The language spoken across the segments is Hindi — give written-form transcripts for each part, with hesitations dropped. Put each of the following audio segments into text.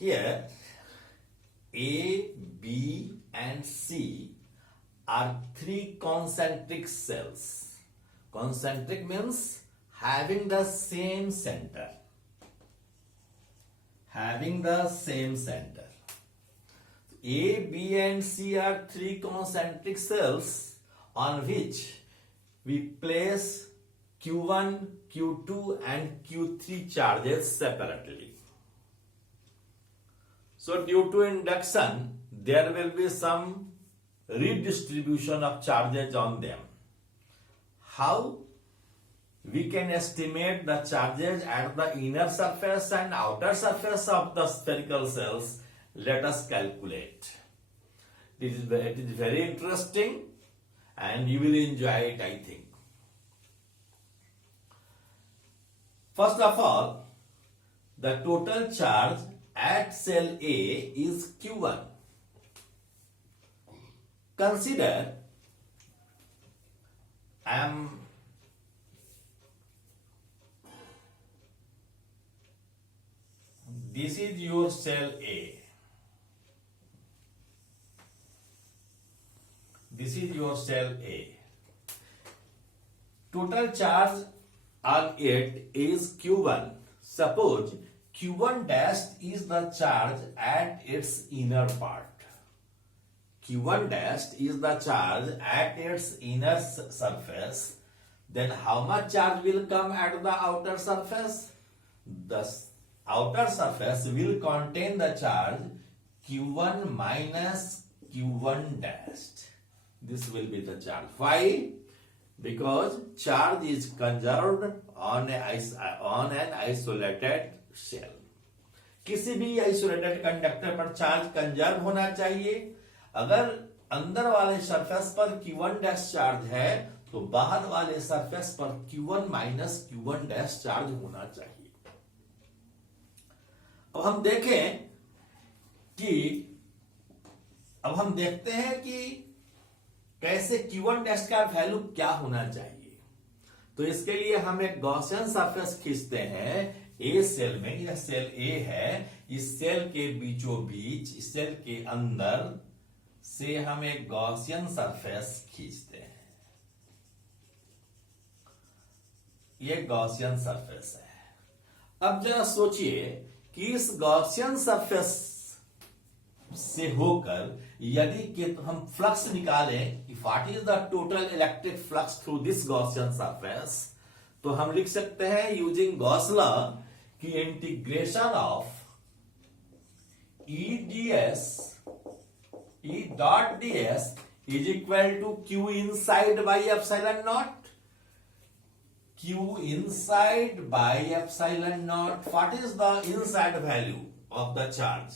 Here, A, B, and C are three concentric cells. Concentric means having the same center. Having the same center. A, B, and C are three concentric cells on which we place Q1, Q2, and Q3 charges separately. So due to induction, there will be some redistribution of charges on them. How? We can estimate the charges at the inner surface and outer surface of the spherical cells. Let us calculate. It is very interesting and you will enjoy it, I think. First of all, the total charge at cell A is Q1. Consider this is your cell A. This is your cell A. Total charge on it is Q1. Suppose Q1 dash is the charge at its inner part. Q1 dash is the charge at its inner surface. Then how much charge will come at the outer surface? The outer surface will contain the charge Q1 minus Q1 dash. This will be the charge. Why? Because charge is conserved on an isolated shell. किसी भी आइसोलेटेड कंडक्टर पर चार्ज कंजर्व होना चाहिए. अगर अंदर वाले सरफेस पर Q1 डैश चार्ज है तो बाहर वाले सरफेस पर Q1 minus Q1 dash charge होना चाहिए. अब हम देखते हैं कि कैसे Q1 डैश का वैल्यू क्या होना चाहिए. तो इसके लिए हम एक गॉसियन सरफेस खींचते हैं. ए सेल में, यह सेल ए है, इस सेल के बीचों बीच, इस सेल के अंदर से हम एक गॉसियन सरफेस खींचते हैं. ये गॉसियन सरफेस है. अब जरा सोचिए कि इस गॉसियन सरफेस से होकर यदि कि हम फ्लक्स निकालें कि what is the total electric flux through this Gaussian surface, तो हम लिख सकते हैं यूजिंग गॉस लॉ की integration of E dot ds is equal to Q inside by epsilon not. Q inside by epsilon naught. What is the inside value of the charge?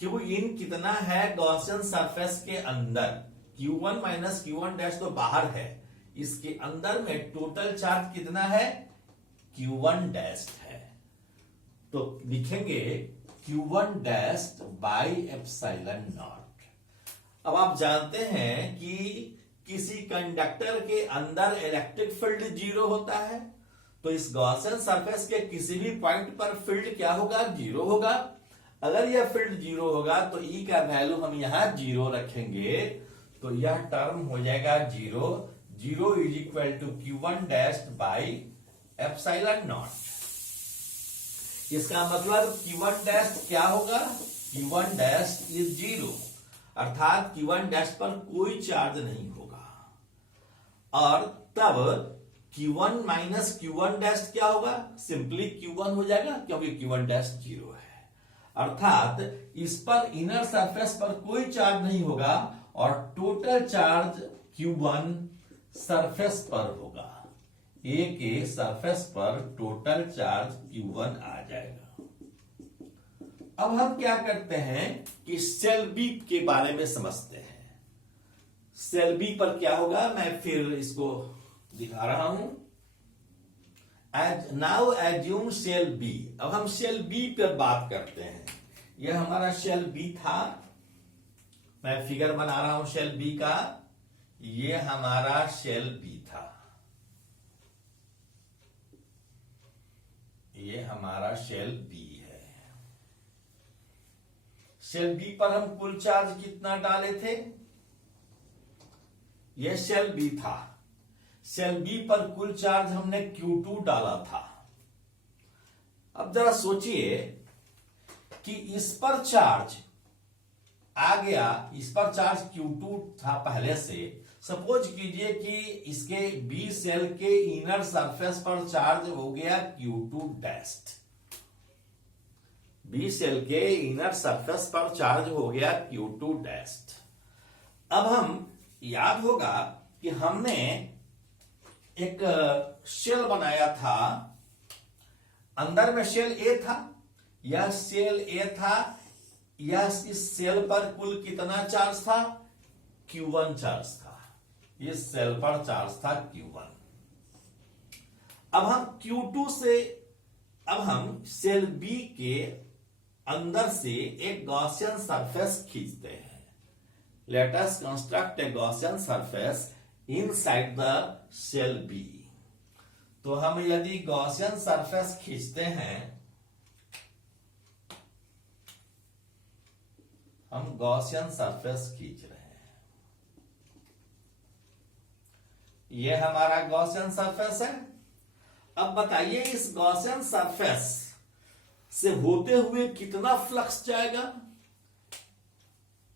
Q in कितना है गॉसियन सरफेस के अंदर. Q1 माइनस Q1 डैश तो बाहर है. इसके अंदर में टोटल चार्ज कितना है? Q1 डैश है. तो लिखेंगे Q1 dash by epsilon not. अब आप जानते हैं कि किसी कंडक्टर के अंदर इलेक्ट्रिक फील्ड जीरो होता है. तो इस गॉसियन सरफेस के किसी भी पॉइंट पर फील्ड क्या होगा? जीरो होगा. अगर यह फील्ड जीरो होगा तो E का वैल्यू हम यहां जीरो रखेंगे. तो यह टर्म हो जाएगा zero. Zero is equal to Q1 dash by epsilon not. इसका मतलब Q1 डैश क्या होगा? Q1 dash is zero. अर्थात Q1 डैश पर कोई चार्ज नहीं होगा. और तब Q1 माइनस Q1 डैश क्या होगा? सिंपली Q1 हो जाएगा क्योंकि Q1 डैश जीरो है. अर्थात इस पर इनर सरफेस पर कोई चार्ज नहीं होगा और टोटल चार्ज Q1 सरफेस पर होगा. ए के सरफेस पर टोटल चार्ज Q1 आ जाएगा. अब हम क्या करते हैं कि सेल बी के बारे में समझते हैं. सेल बी पर क्या होगा मैं फिर इसको दिखा रहा हूं. Now assume cell B. अब हम सेल बी पर बात करते हैं. यह हमारा सेल बी था. मैं फिगर बना रहा हूं सेल बी का. ये हमारा सेल बी था. ये हमारा सेल बी है. सेल बी पर हम कुल चार्ज कितना डाले थे? यह सेल बी था। सेल बी पर कुल चार्ज हमने Q2 डाला था। अब जरा सोचिए कि इस पर चार्ज आ गया, इस पर चार्ज Q2 था पहले से। सपोज कीजिए कि इसके बी सेल के इनर सरफेस पर चार्ज हो गया Q2 डैस्ट। बी सेल के इनर सरफेस पर चार्ज हो गया Q2 डैस्ट। अब हम याद होगा कि हमने एक शेल बनाया था, अंदर में शेल ए था, यह सेल ए था, यह इस सेल पर कुल कितना चार्ज था? Q1 चार्ज था। इस सेल पर चार्ज था Q1। अब हम सेल बी के अंदर से एक गॉसियन सरफेस खींचते हैं। Let us construct a Gaussian surface inside the cell B. तो हम यदि गॉसियन सरफेस खींचते हैं, हम गॉसियन सरफेस खींच रहे हैं, यह हमारा गॉसियन सरफेस है। अब बताइए इस गॉसियन सरफेस से होते हुए कितना फ्लक्स जाएगा?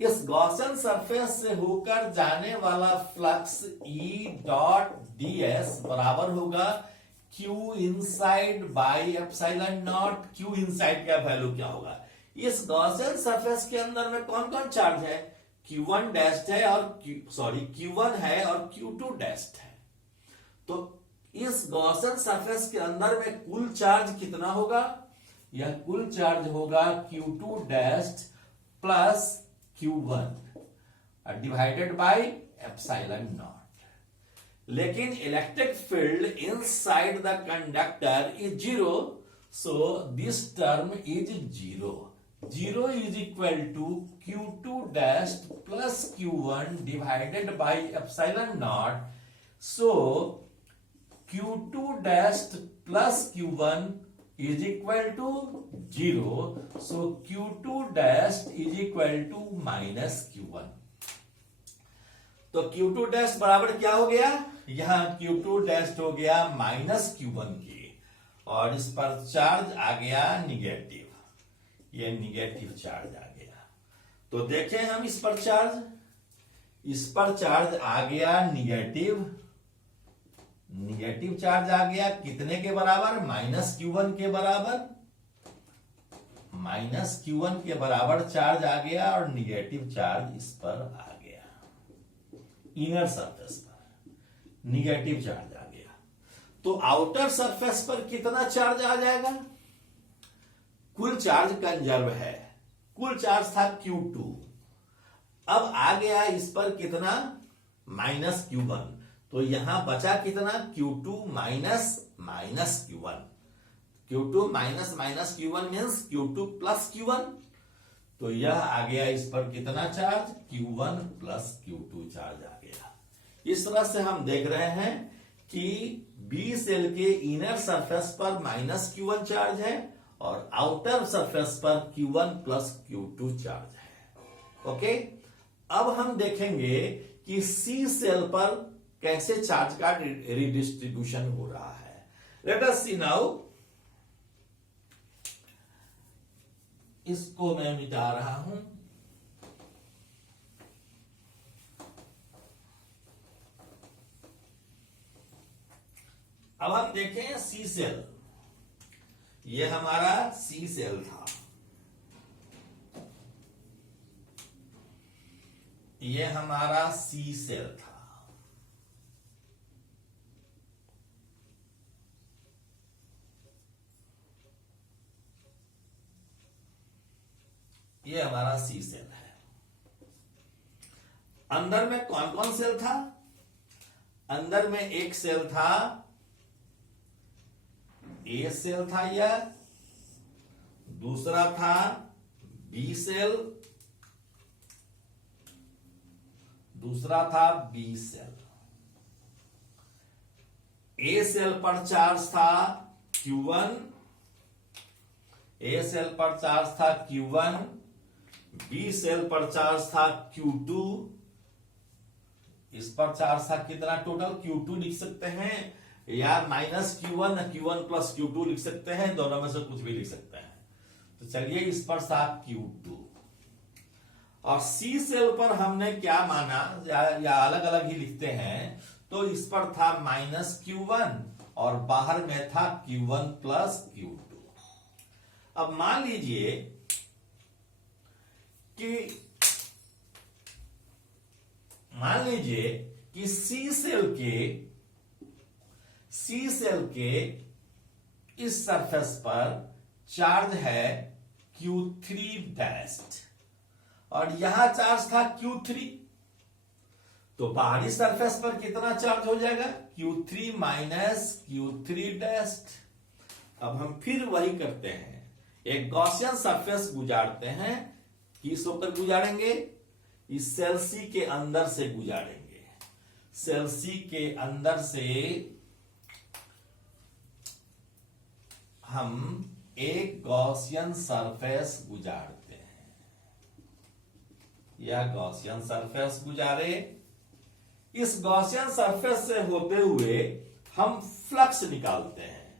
इस गॉसियन सरफेस से होकर जाने वाला फ्लक्स E डॉट ds बराबर होगा Q inside by epsilon not. Q inside का वैल्यू क्या होगा? इस गॉसियन सरफेस के अंदर में कौन कौन चार्ज है? Q1 डैस्ट है और Q1 है और Q2 डैस्ट है। तो इस गॉसियन सरफेस के अंदर में कुल चार्ज कितना होगा? यह कुल चार्ज होगा Q2 dash plus Q1 divided by epsilon naught. लेकिन electric field inside the conductor is zero, so this term is zero. Zero is equal to Q2 dash plus Q1 divided by epsilon naught. So Q2 dash plus Q1 is equal to 0, so Q2 dash is equal to minus Q1। तो Q2 डैश बराबर क्या हो गया? यहां Q2 डैश हो गया माइनस Q1 की, और इस पर चार्ज आ गया निगेटिव, ये निगेटिव चार्ज आ गया। तो देखें हम इस पर चार्ज आ गया निगेटिव, निगेटिव चार्ज आ गया कितने के बराबर? माइनस Q1 के बराबर। माइनस Q1 के बराबर चार्ज आ गया और निगेटिव चार्ज इस पर आ गया, इनर सरफेस पर निगेटिव चार्ज आ गया। तो आउटर सरफेस पर कितना चार्ज आ जाएगा? कुल चार्ज कंजर्व है, कुल चार्ज था Q2, अब आ गया इस पर कितना? Minus Q1। तो यहां बचा कितना? Q2 minus minus Q1। Q2 minus minus Q1 means Q2 plus Q1। तो यह आ गया इस पर कितना charge? Q1 plus Q2 charge आ गया। इस तरह से हम देख रहे हैं कि बी सेल के इनर सरफेस पर माइनस Q1 चार्ज है और आउटर सरफेस पर Q1 प्लस Q2 चार्ज है। ओके, अब हम देखेंगे कि सी सेल पर कैसे चार्ज का रिडिस्ट्रीब्यूशन हो रहा है। लेट अस सी नाउ। इसको मैं मिटा रहा हूं। अब हम देखें सी सेल, ये हमारा सी सेल था, ये हमारा सी सेल था। ये हमारा सी सेल है। अंदर में कौन कौन सेल था? अंदर में एक सेल था, ए सेल था यह, दूसरा था बी सेल, दूसरा था बी सेल। ए सेल पर चार्ज था Q1, ए सेल पर चार्ज था Q1, बी सेल पर चार्ज था Q2, इस पर चार्ज था कितना टोटल Q2 लिख सकते हैं, या माइनस Q1 प्लस Q2 लिख सकते हैं, दोनों में से कुछ भी लिख सकते हैं। तो चलिए इस पर था Q2, और सी सेल पर हमने क्या माना, या अलग अलग ही लिखते हैं, तो इस पर था माइनस Q1 और बाहर में था Q1 प्लस Q2। अब मान लीजिए कि सी सेल के इस सरफेस पर चार्ज है Q3 डैस्ट, और यहां चार्ज था Q3, तो बाहरी सरफेस पर कितना चार्ज हो जाएगा, Q3 माइनस Q3 डैस्ट। अब हम फिर वही करते हैं, एक गॉसियन सरफेस गुजारते हैं, किस होकर गुजारेंगे, इस सेल सी के अंदर से गुजारेंगे, सेल सी के अंदर से हम एक गॉसियन सरफेस गुजारते हैं, यह गॉसियन सरफेस गुजारे, इस गॉसियन सरफेस से होते हुए हम फ्लक्स निकालते हैं,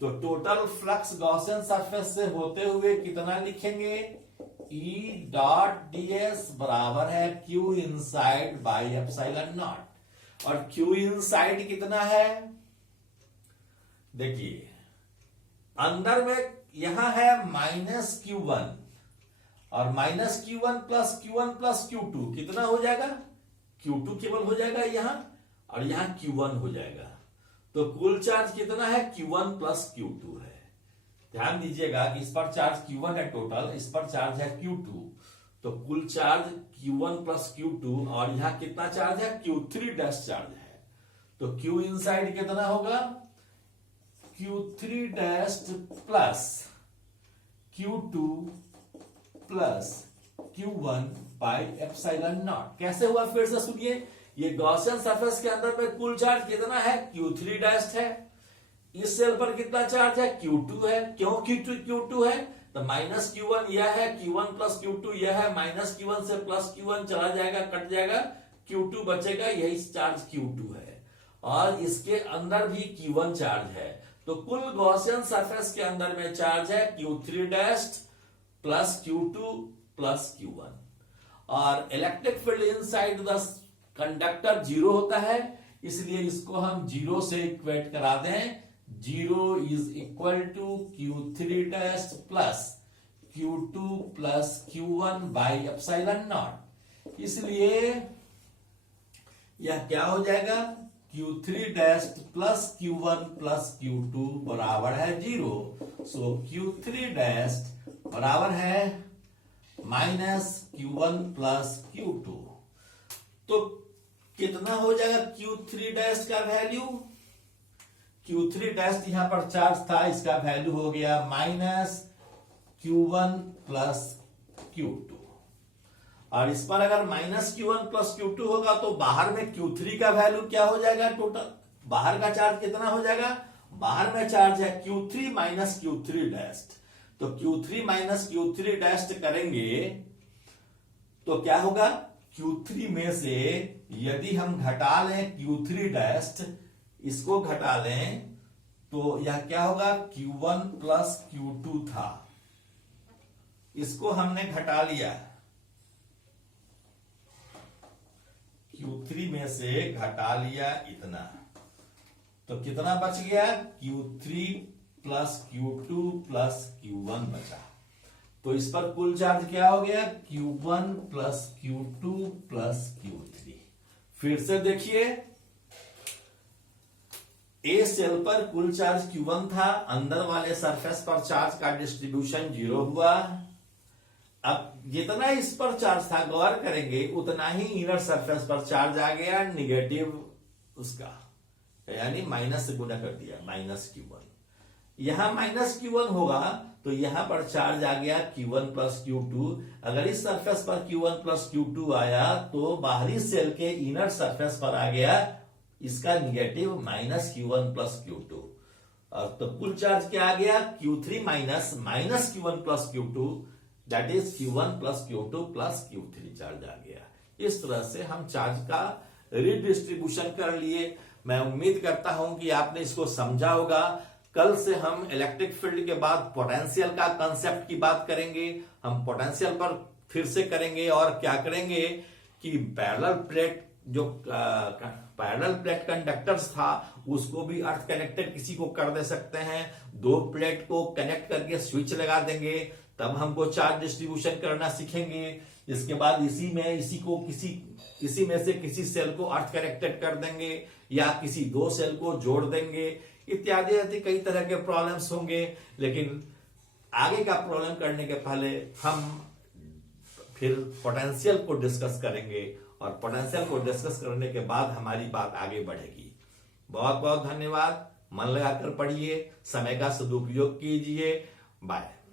तो टोटल फ्लक्स गॉसियन सरफेस से होते हुए कितना लिखेंगे, E डॉट ds बराबर है Q inside by epsilon not, और Q इनसाइड कितना है, देखिए अंदर में यहां है माइनस Q1, और माइनस Q1 प्लस Q2 कितना हो जाएगा, Q2 केवल हो जाएगा यहां, और यहां Q1 हो जाएगा, तो कुल चार्ज कितना है, Q1 प्लस Q2 है। ध्यान दीजिएगा कि इस पर चार्ज Q1 है टोटल, इस पर चार्ज है Q2, तो कुल चार्ज Q1 प्लस Q2, और यहां कितना चार्ज है, Q3 डैश चार्ज है, तो Q इनसाइड कितना होगा, Q3 dash plus Q2 plus Q1 by epsilon not. कैसे हुआ फिर से सुनिए, ये गॉसियन सरफेस के अंदर में कुल चार्ज कितना है, Q3 डैश है, इस सेल पर कितना चार्ज है, Q2 है, क्यों Q2 है, तो माइनस Q1 यह है, Q1 प्लस Q2 यह है, माइनस Q1 से प्लस Q1 चला जाएगा, कट जाएगा, Q2 बचेगा, यही चार्ज Q2 है, और इसके अंदर भी Q1 चार्ज है, तो कुल गॉसियन सरफेस के अंदर में चार्ज है Q3 dash plus Q2 plus Q1, और electric field inside the conductor zero होता है, इसलिए इसको हम जीरो से इक्वेट करा दें, zero is equal to Q3 dash plus Q2 plus Q1 by epsilon not, इसलिए यह क्या हो जाएगा, Q3 dash plus Q1 plus Q2 बराबर है जीरो, सो Q3 डैश बराबर है माइनस Q1 प्लस Q2, तो कितना हो जाएगा Q3 डैश का वैल्यू, Q3 डैश यहां पर चार्ज था, इसका वैल्यू हो गया माइनस Q1 प्लस Q2, और इस पर अगर माइनस Q1 प्लस Q2 होगा तो बाहर में Q3 का वैल्यू क्या हो जाएगा, टोटल बाहर का चार्ज कितना हो जाएगा, बाहर में चार्ज है Q3 माइनस Q3 डैश, तो Q3 माइनस Q3 डैश करेंगे तो क्या होगा, Q3 में से यदि हम घटा लें Q3 डैश, इसको घटा लें तो यह क्या होगा, Q1 प्लस Q2 था, इसको हमने घटा लिया, Q3 में से घटा लिया इतना, तो कितना बच गया, Q3 plus Q2 plus Q1 बचा, तो इस पर कुल चार्ज क्या हो गया, Q1 plus Q2 plus Q3। फिर से देखिए, ए सेल पर कुल चार्ज Q1 था, अंदर वाले सरफेस पर चार्ज का डिस्ट्रीब्यूशन जीरो हुआ, अब जितना इस पर चार्ज था गौर करेंगे उतना ही इनर सरफेस पर चार्ज आ गया, निगेटिव उसका, यानी माइनस से गुना कर दिया, माइनस Q1, यहां माइनस Q1 होगा तो यहां पर चार्ज आ गया Q1 प्लस Q2, अगर इस सरफेस पर Q1 प्लस Q2 आया तो बाहरी सेल के इनर सरफेस पर आ गया इसका negative minus Q1 plus Q2, और तो कुल चार्ज क्या आ गया, Q3 minus Q1 plus Q2, that is Q1 plus Q2 plus Q3 charge आ गया। इस तरह से हम चार्ज का रिडिस्ट्रीब्यूशन कर लिए। मैं उम्मीद करता हूं कि आपने इसको समझा होगा। कल से हम इलेक्ट्रिक फील्ड के बाद पोटेंशियल का कंसेप्ट की बात करेंगे। हम पोटेंशियल पर फिर से करेंगे और क्या करेंगे कि पैरेलल प्लेट कंडक्टर्स था उसको भी अर्थ कनेक्टेड किसी को कर दे सकते हैं। दो प्लेट को कनेक्ट करके स्विच लगा देंगे, तब हमको चार्ज डिस्ट्रीब्यूशन करना सीखेंगे। इसके बाद इसी में से किसी सेल को अर्थ कनेक्टेड कर देंगे या किसी दो सेल को जोड़ देंगे, इत्यादि आदि कई तरह के प्रॉब्लम्स होंगे। लेकिन आगे का प्रॉब्लम करने के पहले हम फिर पोटेंशियल को डिस्कस करेंगे और पोटेंशियल को डिस्कस करने के बाद हमारी बात आगे बढ़ेगी। बहुत बहुत धन्यवाद। मन लगाकर पढ़िए, समय का सदुपयोग कीजिए। बाय।